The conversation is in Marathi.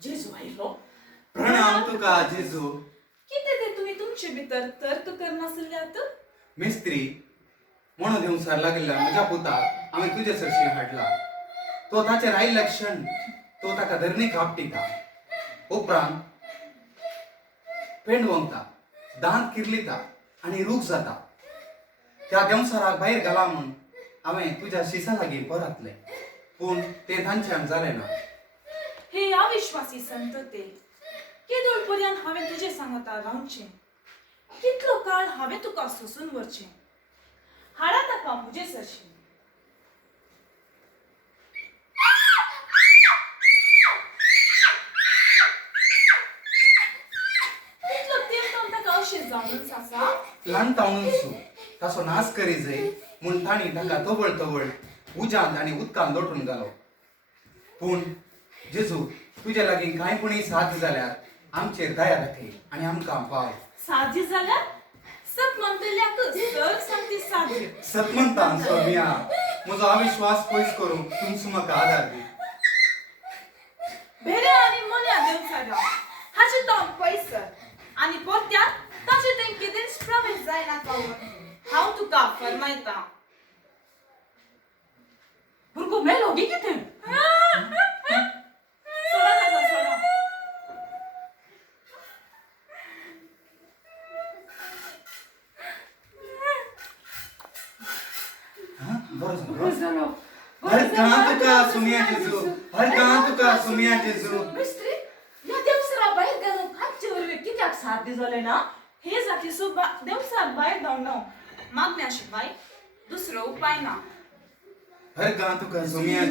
जेजू आयलो. प्रणाम तुका जेजू. किती ते तुम्ही तुमचे भितर तर्क करनासल्यात? मिस्त्री म्हणून दिवसार लागला म्हज्या पुताक आम्ही तुझे सरशी हाडला. तो ताचे राहिल्ले क्षण तो ताका धरणी खापटिता. उपरांत पेंड वंगता, दांत किरलिता आणि रूख जाता. त्या देवसाराक भायर घाला म्हूण हांवें तुज्या शिसा लागीं परतले, पूण तें तांच्यान जालें ना. हे अविश्वासी संतते, केदोळ पर्यंत हांवें तुजे सांगता रावचें? कितलो काळ हांवें तुका सोसून व्हरचें? हाडा ताका म्हजे सरशी. कितलो तेंपान ताका अशें जावनच आसा? ल्हान तावणूसू ताचो नाश करी जाय म्हूण तांणी ताका तवळ तवळ उज्यांत आनी उदकांत लोटून घालो. पूण जेजू तुजे लागीं कांयपणी साद जाल्यार आमचेर दया दाखय आनी आमकां पाव. सादी जाल्यार सत म्हणटल्याक सर सांगती सादी. सतमंतान स्वामिया म्हजो अविश्वास पयस करूंक तुमचो म्हाका आदार दी. भेरे आनी मोन्या देवसारा हाचे तोंड पयसर आनी परत्यात ताचे तें कितेंच प्रवेश जायना कावून हांव तुका फरमायतां. भुरगो मेलो गे कितें? सोडा ताका सोडा. बरो जालो. हर गां तुका सुमिया जेजू, हर गां तुका सुमिया जेजू. मिस्त्री, या देवसरा भायर घालून हातचे वरवीं कित्याक सादी जाले ना? हे जाती सुद्धा देवसार भायर धांवनो मागण्या शिवाय दुसरो उपाय ना. हर गां तुका सुमिया